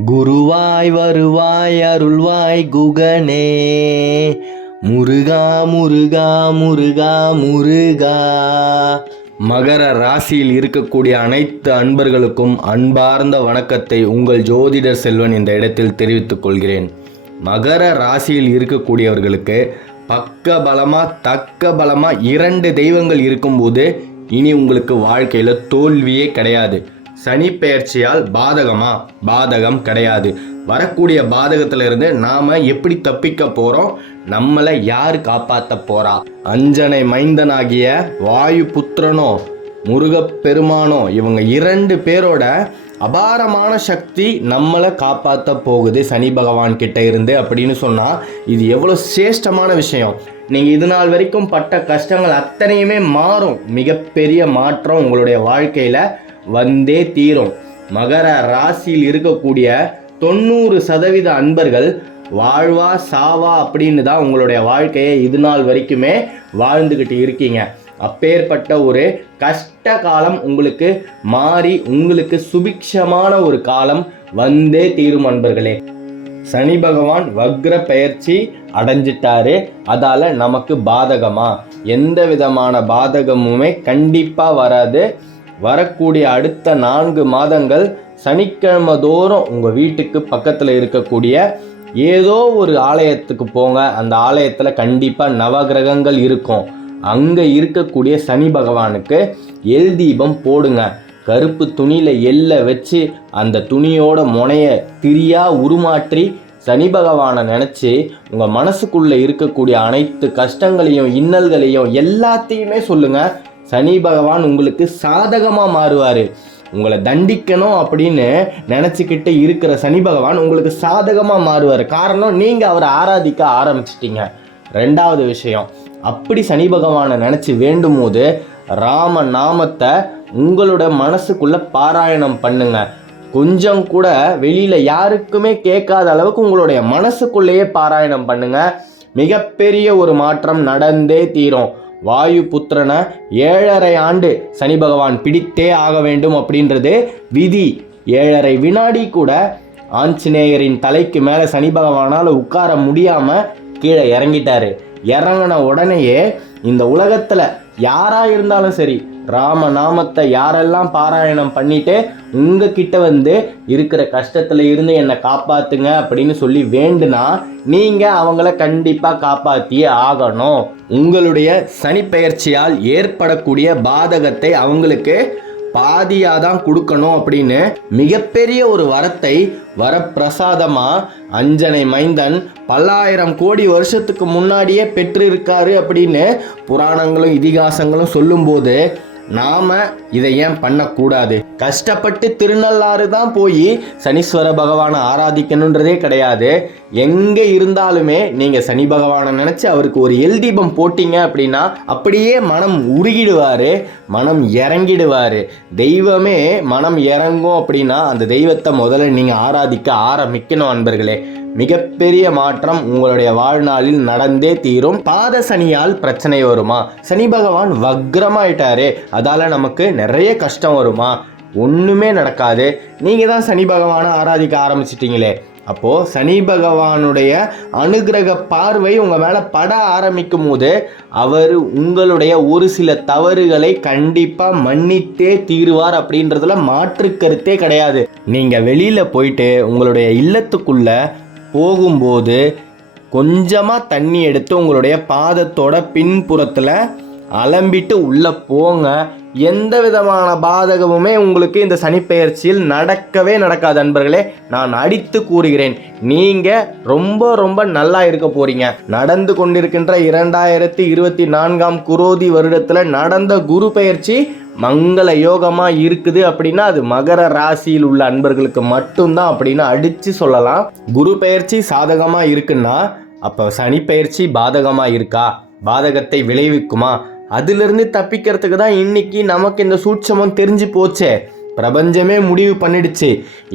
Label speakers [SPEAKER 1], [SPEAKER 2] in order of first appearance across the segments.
[SPEAKER 1] குருவாய் வருவாய் அருள்வாய் குகனே. முருகா முருகா முருகா முருகா. மகர ராசியில் இருக்கக்கூடிய அனைத்து அன்பர்களுக்கும் அன்பார்ந்த வணக்கத்தை உங்கள் ஜோதிடர் செல்வன் இந்த இடத்தில் தெரிவித்துக் கொள்கிறேன். மகர ராசியில் இருக்கக்கூடியவர்களுக்கு பக்க பலமாக தக்க பலமாக இரண்டு தெய்வங்கள் இருக்கும்போது இனி உங்களுக்கு வாழ்க்கையில் தோல்வியே கிடையாது. சனி பெயர்ச்சியால் பாதகமா? பாதகம் கிடையாது. வரக்கூடிய பாதகத்திலிருந்து நாம எப்படி தப்பிக்க போறோம்? நம்மளை யார் காப்பாற்ற போறா? அஞ்சனை மைந்தனாகிய வாயு புத்திரனோ முருகப் பெருமானோ இவங்க இரண்டு பேரோட அபாரமான சக்தி நம்மளை காப்பாற்ற போகுது சனி பகவான் கிட்ட இருந்து அப்படின்னு சொன்னால் இது எவ்வளோ சிரேஷ்டமான விஷயம். நீங்கள் இது நாள் வரைக்கும் பட்ட கஷ்டங்கள் அத்தனையுமே மாறும். மிகப்பெரிய மாற்றம் உங்களுடைய வாழ்க்கையில் வந்தே தீரும். மகர ராசியில் இருக்கக்கூடிய தொண்ணூறு சதவீத அன்பர்கள் வாழ்வா சாவா அப்படின்னு தான் உங்களுடைய வாழ்க்கையை இது நாள் வரைக்குமே வாழ்ந்துக்கிட்டு இருக்கீங்க. அப்பேற்பட்ட ஒரு கஷ்ட காலம் உங்களுக்கு மாறி உங்களுக்கு சுபிக்ஷமான ஒரு காலம் வந்தே தீரும் அன்பர்களே. சனி பகவான் வக்ர பெயர்ச்சி அடைஞ்சிட்டாரு. அதால நமக்கு பாதகமா? எந்த விதமான பாதகமுமே கண்டிப்பா வராது. வரக்கூடிய அடுத்த நான்கு மாதங்கள் சனிக்கிழமை தோறும் உங்கள் வீட்டுக்கு பக்கத்தில் இருக்கக்கூடிய ஏதோ ஒரு ஆலயத்துக்கு போங்க. அந்த ஆலயத்தில் கண்டிப்பாக நவகிரகங்கள் இருக்கும். அங்கே இருக்கக்கூடிய சனி பகவானுக்கு எல் தீபம் போடுங்க. கருப்பு துணியில் எல்லை வச்சு அந்த துணியோட முனைய திரியாக உருமாற்றி சனி பகவானை நினச்சி உங்கள் மனசுக்குள்ளே இருக்கக்கூடிய அனைத்து கஷ்டங்களையும் இன்னல்களையும் எல்லாத்தையுமே சொல்லுங்கள் சனி பகவான் உங்களுக்கு சாதகமாக மாறுவார். உங்களை தண்டிக்கணும் அப்படின்னு நினச்சிக்கிட்டு இருக்கிற சனி பகவான் உங்களுக்கு சாதகமாக மாறுவார். காரணம் நீங்கள் அவரை ஆராதிக்க ஆரம்பிச்சிட்டிங்க. ரெண்டாவது விஷயம் அப்படி சனி பகவானை நினச்சி வேண்டும் போது ராம நாமத்தை உங்களோட மனசுக்குள்ளே பாராயணம் பண்ணுங்கள் கொஞ்சம் கூட வெளியில் யாருக்குமே கேட்காத அளவுக்கு உங்களுடைய மனசுக்குள்ளேயே பாராயணம் பண்ணுங்கள் மிகப்பெரிய ஒரு மாற்றம் நடந்தே தீரும். வாயு புத்திரனை ஏழரை ஆண்டு சனி பகவான் பிடித்தே ஆக வேண்டும் அப்படின்றது விதி. ஏழரை வினாடி கூட ஆஞ்சநேயரின் தலைக்கு மேலே சனி பகவானால் உட்கார முடியாமல் கீழே இறங்கிட்டாரு. இறங்கின உடனேயே இந்த உலகத்தில் யாராக இருந்தாலும் சரி ராம நாமத்தை யாரெல்லாம் பாராயணம் பண்ணிட்டு உங்ககிட்ட வந்து இருக்கிற கஷ்டத்தில் இருந்து என்னை காப்பாத்துங்க அப்படின்னு சொல்லி வேண்டுனா நீங்கள் அவங்கள கண்டிப்பாக காப்பாற்றியே ஆகணும். உங்களுடைய சனிப்பெயர்ச்சியால் ஏற்படக்கூடிய பாதகத்தை அவங்களுக்கு பாதியாக தான் கொடுக்கணும் அப்படின்னு மிகப்பெரிய ஒரு வரத்தை வரப்பிரசாதமாக அஞ்சனை மைந்தன் பல்லாயிரம் கோடி வருஷத்துக்கு முன்னாடியே பெற்றிருக்காரு அப்படின்னு புராணங்களும் இதிகாசங்களும் சொல்லும்போது நாம இதை ஏன் பண்ணக்கூடாது? கஷ்டப்பட்டு திருநள்ளாறு தான் போய் சனீஸ்வர பகவானை ஆராதிக்கணுன்றதே கிடையாது. எங்கே இருந்தாலுமே நீங்கள் சனி பகவானை நினச்சி அவருக்கு ஒரு எல் தீபம் போட்டீங்க அப்படின்னா அப்படியே மனம் உருகிடுவார் மனம் இறங்கிடுவார். தெய்வமே மனம் இறங்கும் அப்படின்னா அந்த தெய்வத்தை முதல்ல நீங்கள் ஆராதிக்க ஆரம்பிக்கணும் அன்பர்களே. மிகப்பெரிய மாற்றம் உங்களுடைய வாழ்நாளில் நடந்தே தீரும். பாத சனியால் பிரச்சனை வருமா? சனி பகவான் வக்ரமாயிட்டாரு அதால நமக்கு நிறைய கஷ்டம் வருமா? ஒன்றுமே நடக்காது. நீங்கள் தான் சனி பகவானை ஆராதிக்க ஆரம்பிச்சிட்டிங்களே. அப்போது சனி பகவானுடைய அனுகிரக பார்வை உங்கள் மேலே பட ஆரம்பிக்கும் போது அவர் உங்களுடைய ஒரு சில தவறுகளை கண்டிப்பாக மன்னித்தே தீருவார் அப்படின்றதுல மாற்று கருத்தே கிடையாது. நீங்கள் வெளியில் போயிட்டு உங்களுடைய இல்லத்துக்குள்ளே போகும்போது கொஞ்சமாக தண்ணி எடுத்து உங்களுடைய பாதத்தோட பின்புறத்தில் அலம்பிட்டு உள்ளே போங்க. எந்த விதமான பாதகமுமே உங்களுக்கு இந்த சனிப்பெயர்ச்சியில் நடக்கவே நடக்காது அன்பர்களே. நான் அடித்து கூறுகிறேன். நீங்கள் ரொம்ப ரொம்ப நல்லா இருக்க போறீங்க. நடந்து கொண்டிருக்கின்ற இரண்டாயிரத்தி இருபத்தி நான்காம் குரோதி வருடத்தில் நடந்த குரு பெயர்ச்சி மங்கள யோகமா இருக்குது அப்படின்னா அது மகர ராசியில் உள்ள அன்பர்களுக்கு மட்டும்தான் அப்படின்னு அடிச்சு சொல்லலாம். குரு பெயர்ச்சி சாதகமா இருக்குன்னா அப்போ சனி பெயர்ச்சி பாதகமா இருக்கா? பாதகத்தை விளைவிக்குமா? அதிலிருந்து தப்பிக்கிறதுக்கு தான் இன்னைக்கு நமக்கு இந்த சூட்சமம் தெரிஞ்சு போச்சே. பிரபஞ்சமே முடிவு பண்ணிடுச்சு.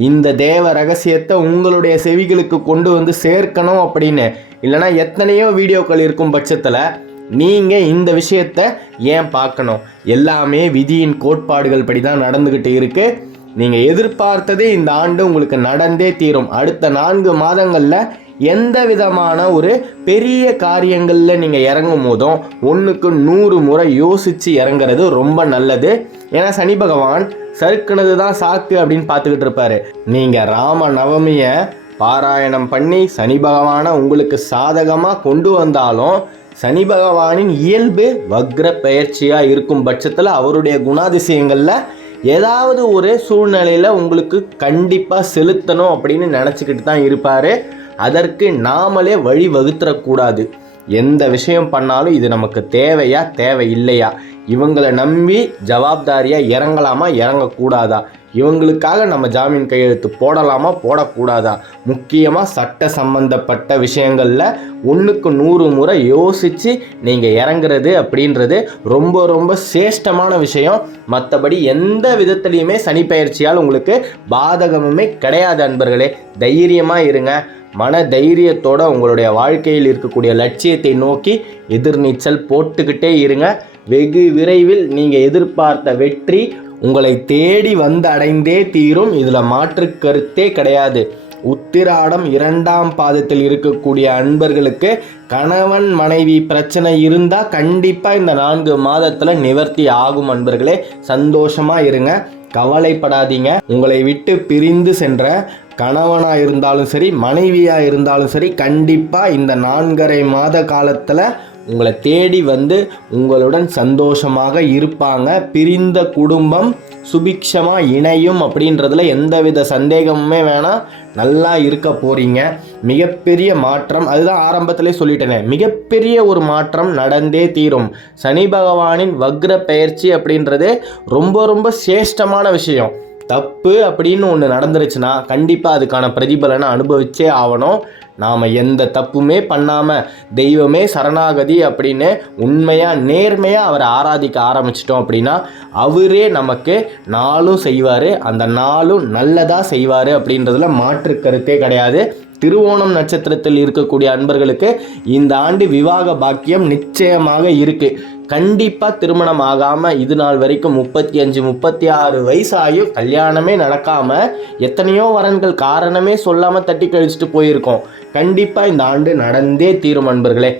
[SPEAKER 1] இந்த தேவ ரகசியத்தை உங்களுடைய செவிகளுக்கு கொண்டு வந்து சேர்க்கணும் அப்படின்னு. இல்லைன்னா எத்தனையோ வீடியோக்கள் இருக்கும் பட்சத்தில் நீங்கள் இந்த விஷயத்த ஏன் பார்க்கணும்? எல்லாமே விதியின் கோட்பாடுகள் படி தான் நடந்துக்கிட்டு இருக்குது நீங்கள் எதிர்பார்த்ததே இந்த ஆண்டு உங்களுக்கு நடந்தே தீரும். அடுத்த நான்கு மாதங்களில் எந்த விதமான ஒரு பெரிய காரியங்களில் நீங்கள் இறங்கும் போதும் ஒன்றுக்கு நூறு முறை யோசித்து இறங்குறது ரொம்ப நல்லது. ஏன்னா சனி பகவான் சறுக்குனது தான் சாக்கு அப்படின்னு பார்த்துக்கிட்டு இருப்பாரு. நீங்கள் ராம நவமியை பாராயணம் பண்ணி சனி பகவானை உங்களுக்கு சாதகமாக கொண்டு வந்தாலும் சனி பகவானின் இயல்பு வக்ர பயிற்சியாக இருக்கும் பட்சத்தில் அவருடைய குணாதிசயங்களில் ஏதாவது ஒரு சூழ்நிலையில் உங்களுக்கு கண்டிப்பாக செலுத்தணும் அப்படின்னு நினச்சிக்கிட்டு தான் இருப்பார். அதற்கு நாமளே வழி வகுத்துறக்கூடாது எந்த விஷயம் பண்ணாலும் இது நமக்கு தேவையா தேவை இல்லையா இவங்களை நம்பி ஜவாப்தாரியாக இறங்கலாமா இறங்கக்கூடாதா? இவங்களுக்காக நம்ம ஜாமீன் கையெழுத்து போடலாமா போடக்கூடாதா? முக்கியமாக சட்ட சம்பந்தப்பட்ட விஷயங்களில் ஒன்றுக்கு நூறு முறை யோசித்து நீங்கள் இறங்குறது அப்படின்றது ரொம்ப ரொம்ப சிரேஷ்டமான விஷயம். மற்றபடி எந்த விதத்துலேயுமே சனி பயிற்சியால் உங்களுக்கு பாதகமுமே கிடையாது அன்பர்களே. தைரியமாக இருங்க. மன தைரியத்தோட உங்களுடைய வாழ்க்கையில் இருக்கக்கூடிய லட்சியத்தை நோக்கி எதிர்நீச்சல் போட்டுக்கிட்டே இருங்க. வெகு விரைவில் நீங்கள் எதிர்பார்த்த வெற்றி உங்களை தேடி வந்து அடைந்தே தீரும். இதில் மாற்று கருத்தே கிடையாது. உத்திராடம் இரண்டாம் பாதத்தில் இருக்கக்கூடிய அன்பர்களுக்கு கணவன் மனைவி பிரச்சனை இருந்தால் கண்டிப்பாக இந்த நான்கு மாதத்தில் நிவர்த்தி ஆகும் அன்பர்களே. சந்தோஷமாக இருங்க. கவலைப்படாதீங்க. உங்களை விட்டு பிரிந்து சென்ற கணவனாக இருந்தாலும் சரி மனைவியாக இருந்தாலும் சரி கண்டிப்பாக இந்த நான்கரை மாத காலத்தில் உங்களை தேடி வந்து உங்களுடன் சந்தோஷமாக இருப்பாங்க. பிரிந்த குடும்பம் சுபிக்ஷமாக இணையும் அப்படின்றதுல எந்தவித சந்தேகமுமே வேணாம். நல்லா இருக்க போகிறீங்க மிகப்பெரிய மாற்றம். அதுதான் ஆரம்பத்திலே சொல்லிட்டேனே. மிகப்பெரிய ஒரு மாற்றம் நடந்தே தீரும். சனி பகவானின் வக்ர பயிற்சி அப்படின்றது ரொம்ப ரொம்ப சிரேஷ்டமான விஷயம். தப்பு அப்படின்னு ஒன்று நடந்துருச்சுன்னா கண்டிப்பாக அதுக்கான பிரதிபலனை அனுபவிச்சே ஆகணும் நாம் எந்த தப்புமே பண்ணாமல் தெய்வமே சரணாகதி அப்படின்னு உண்மையாக நேர்மையாக அவரை ஆராதிக்க ஆரம்பிச்சிட்டோம் அப்படின்னா அவரே நமக்கு நாளும் செய்வார். அந்த நாளும் நல்லதாக செய்வார் அப்படின்றதுல மாற்று கருத்தே கிடையாது. திருவோணம் நட்சத்திரத்தில் இருக்கக்கூடிய அன்பர்களுக்கு இந்த ஆண்டு விவாக பாக்கியம் நிச்சயமாக இருக்கு. கண்டிப்பாக திருமணம் ஆகாமல் இது நாள் வரைக்கும் முப்பத்தி அஞ்சு முப்பத்தி ஆறு வயசாயும் கல்யாணமே நடக்காமல் எத்தனையோ வரன்கள் காரணமே சொல்லாமல் தட்டி கழிச்சிட்டு போயிருக்கோம். கண்டிப்பாக இந்த ஆண்டு நடந்தே தீரும் அன்பர்களே.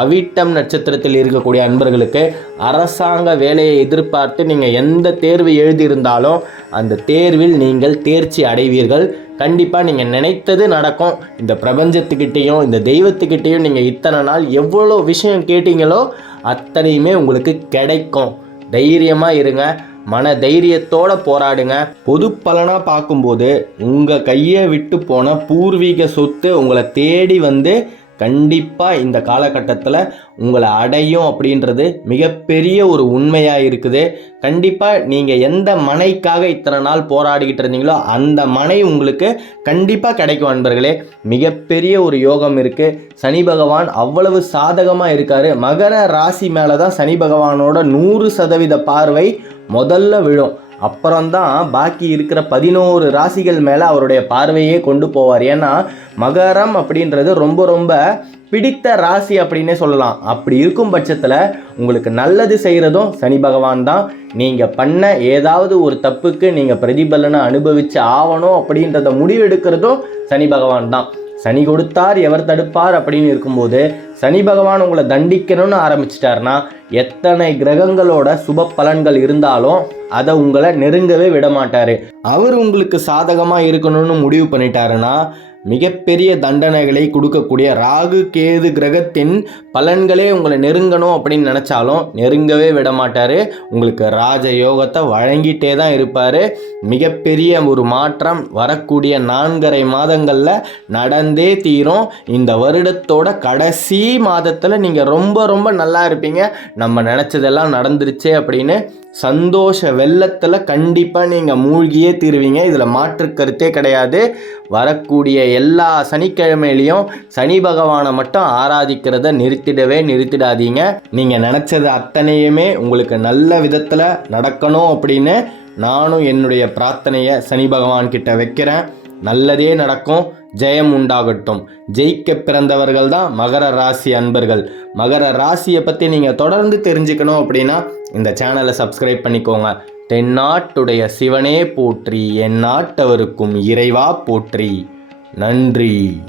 [SPEAKER 1] அவிட்டம் நட்சத்திரத்தில் இருக்கக்கூடிய அன்பர்களுக்கு அரசாங்க வேலையை எதிர்பார்த்து நீங்கள் எந்த தேர்வு எழுதியிருந்தாலும் அந்த தேர்வில் நீங்கள் தேர்ச்சி அடைவீர்கள். கண்டிப்பாக நீங்கள் நினைத்தது நடக்கும். இந்த பிரபஞ்சத்துக்கிட்டேயும் இந்த தெய்வத்துக்கிட்டேயும் நீங்கள் இத்தனை நாள் எவ்வளோ விஷயம் கேட்டீங்களோ அத்தனையுமே உங்களுக்கு கிடைக்கும். தைரியமாக இருங்க. மன தைரியத்தோட போராடுங்க. பொது பலனாக பார்க்கும்போது உங்கள் கையை விட்டு போன பூர்வீக சொத்து உங்களை தேடி வந்து கண்டிப்பாக இந்த காலகட்டத்தில் உங்களை அடையும் அப்படின்றது மிகப்பெரிய ஒரு உண்மையாக இருக்குது. கண்டிப்பாக நீங்கள் எந்த மனைக்காக இத்தனை நாள் போராடிக்கிட்டு இருந்தீங்களோ அந்த மனை உங்களுக்கு கண்டிப்பாக கிடைக்கும் அன்பர்களே. மிகப்பெரிய ஒரு யோகம் இருக்குது சனி பகவான் அவ்வளவு சாதகமாக இருக்கார். மகர ராசி மேலே தான் சனி பகவானோட நூறு சதவீத பார்வை முதல்ல விழும். அப்புறம்தான் பாக்கி இருக்கிற பதினோரு ராசிகள் மேலே அவருடைய பார்வையே கொண்டு போவார். ஏன்னா மகரம் அப்படின்றது ரொம்ப ரொம்ப பிடித்த ராசி அப்படின்னே சொல்லலாம். அப்படி இருக்கும் பட்சத்தில் உங்களுக்கு நல்லது செய்கிறதும் சனி பகவான் தான். நீங்கள் பண்ண ஏதாவது ஒரு தப்புக்கு நீங்கள் பிரதிபலனை அனுபவித்து ஆகணும் அப்படின்றத முடிவெடுக்கிறதும் சனி பகவான் தான். சனி கொடுத்தார் எவர் தடுப்பார் அப்படின்னு இருக்கும்போது சனி பகவான் உங்களை தண்டிக்கணும்னு ஆரம்பிச்சிட்டாருன்னா எத்தனை கிரகங்களோட சுப பலன்கள் இருந்தாலும் அதை உங்களை நெருங்கவே விட மாட்டார் அவர் உங்களுக்கு சாதகமாக இருக்கணும்னு முடிவு பண்ணிட்டாருன்னா மிகப்பெரிய தண்டனைகளை கொடுக்கக்கூடிய ராகு கேது கிரகத்தின் பலன்களே உங்களை நெருங்கணும் அப்படின்னு நினச்சாலும் நெருங்கவே விட மாட்டார் உங்களுக்கு ராஜ யோகத்தை வழங்கிட்டே தான் இருப்பார். மிகப்பெரிய ஒரு மாற்றம் வரக்கூடிய நான்கரை மாதங்களில் நடந்தே தீரும். இந்த வருடத்தோட கடைசி மாதத்தில் நீங்கள் ரொம்ப ரொம்ப நல்லா இருப்பீங்க. நம்ம நினச்சதெல்லாம் நடந்துருச்சே அப்படின்னு சந்தோஷ வெள்ளத்தில் கண்டிப்பாக நீங்கள் மூழ்கியே தீருவீங்க. இதில் மாற்று கருத்தே கிடையாது. வரக்கூடிய எல்லா சனிக்கிழமையிலையும் சனி பகவானை மட்டும் ஆராதிக்கிறத நிறுத்திடவே நிறுத்திடாதீங்க. நீங்கள் நினச்சது அத்தனையுமே உங்களுக்கு நல்ல விதத்தில் நடக்கணும் அப்படின்னு நானும் என்னுடைய பிரார்த்தனையை சனி பகவான் கிட்ட வைக்கிறேன். நல்லதே நடக்கும் ஜெயம் உண்டாகட்டும். ஜெயிக்க பிறந்தவர்கள் தான் மகர ராசி அன்பர்கள். மகர ராசியை பற்றி நீங்கள் தொடர்ந்து தெரிஞ்சுக்கணும் அப்படின்னா இந்த சேனலை சப்ஸ்கிரைப் பண்ணிக்கோங்க. தென்னாட்டுடைய சிவனே போற்றி என் நாட்டவருக்கும் இறைவா போற்றி. நன்றி.